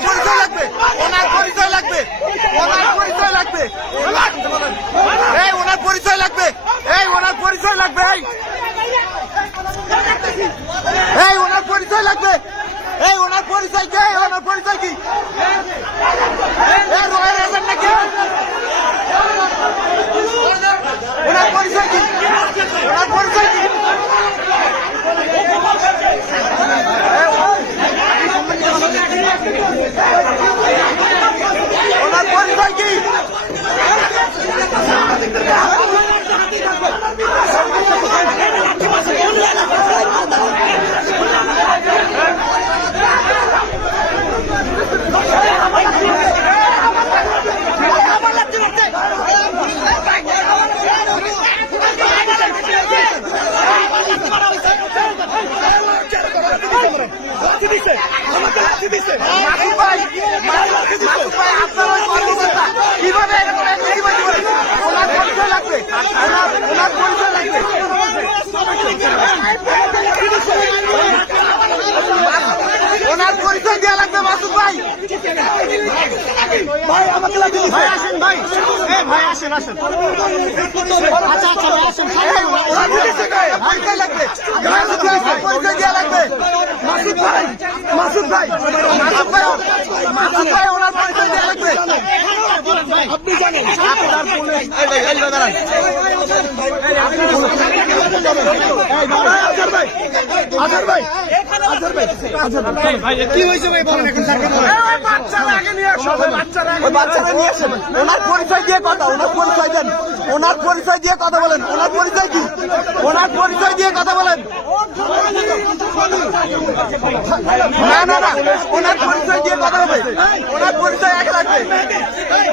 পরিচয় লাগবে ওনার পরিচয় লাগবে ওনার পরিচয় লাগবে এই ওনার পরিচয় লাগবে এই ওনার পরিচয় লাগবে এই এই ওনার পরিচয় লাগবে এই ওনার পরিচয় কে ওনার পরিচয় কি এই রয়েল এজেন্ট নাকি ওনার পরিচয় কি ওনার পরিচয় কি ওনার পরিচয় কি মাসুদ ভাই মাসুদ ভাই আপনার ওই কর্মকর্তা কীভাবে এরকম activity করে? ওনার পরিচয় লাগবে ওনার ওনার পরিচয় লাগবে ওনার পরিচয় দেওয়া লাগবে মাসুদ ভাই ভাই আমাকে লাগবে ভাই আসেন ভাই ভাই আসেন আসেন আচ্ছা আচ্ছা আসেন পরিচয় লাগবে পরিচয় দেওয়া লাগবে মাসুদ ভাই মাসুদ ভাই মাসুদ ভাই মাসুদ ভাই ওনার পরিচয় দেওয়া লাগবে আপনি জানেন আপনার পুলিশ এই ভাই এই ভাই দাঁড়ান আজহার ভাই আজহার ভাই আজহার ভাই ওনার পরিচয় দিয়ে কথা, ওনার পরিচয় দেন। ওনার পরিচয় দিয়ে কথা বলেন। ওনার পরিচয় কি? ওনার পরিচয় দিয়ে কথা বলেন। না না না। ওনার পরিচয় দিয়ে কথা হবে ওনার পরিচয় এক লাগবে।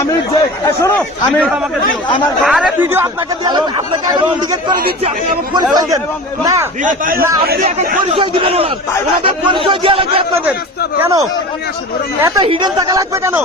আমি যে শোনো আমি আমার আরে ভিডিও আপনাকে দিয়ে আপনাকে এখন ইন্ডিকেট করে দিচ্ছি আপনি আমার পরিচয় দেন। না না আপনি এখন পরিচয় দিবেন ওনার। ওনাদের পরিচয় দেওয়া লাগবে আপনাদের। কেন? এত হিডেন টাকা লাগবে কেন?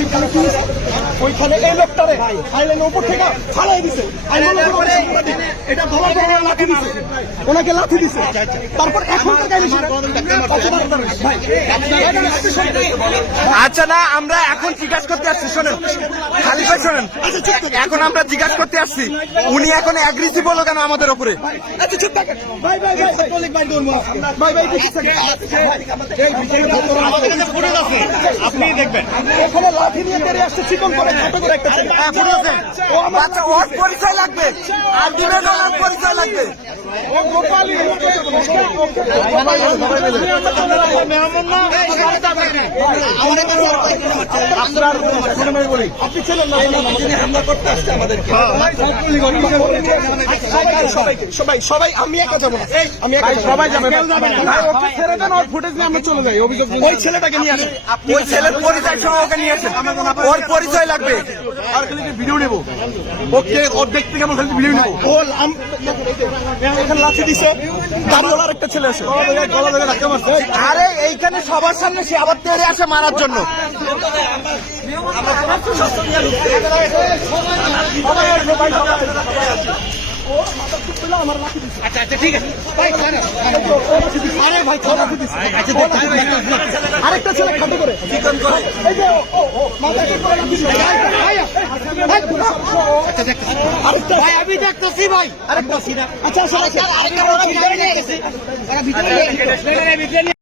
कोई तरफ ওইখানে এই লোকটারে আইলেন উপর থেকে ফালাই দিছে। এটা ধরার পরে ওনাকে লাঠি দিছে। ওনাকে লাঠি দিছে। তারপর এখন আচ্ছা না আমরা এখন জিজ্ঞাসা করতে আসছি শোনেন। খালি ভাই শোনেন। এখন আমরা জিজ্ঞাসা করতে আসছি উনি এখন অ্যাগ্রেসিভ হলো কেন আমাদের উপরে? আচ্ছা আপনি দেখবেন এখানে লাঠি নিয়ে বেরিয়ে আসছে চিকন করে ছোট করে একটা ছেলে। বাচ্চা ওর পরিচয় লাগবে আলটিমেট ওনার ছেলের পরিচয় সহ ওর পরিচয় লাগবে। আর ভিডিও নেব ওকে ওর দেখতে কেমন ভিডিও নেব ছেলে আছে। আরে, এইখানে সবার সামনে সে আবার আসে মারার জন্য। আরেকটা ছেলে খাটো করে। করে লাঠি ভাই আমি দেখতেছি ভাই। আরেকটা আচ্ছা আচ্ছা আরেকটা আরেকটা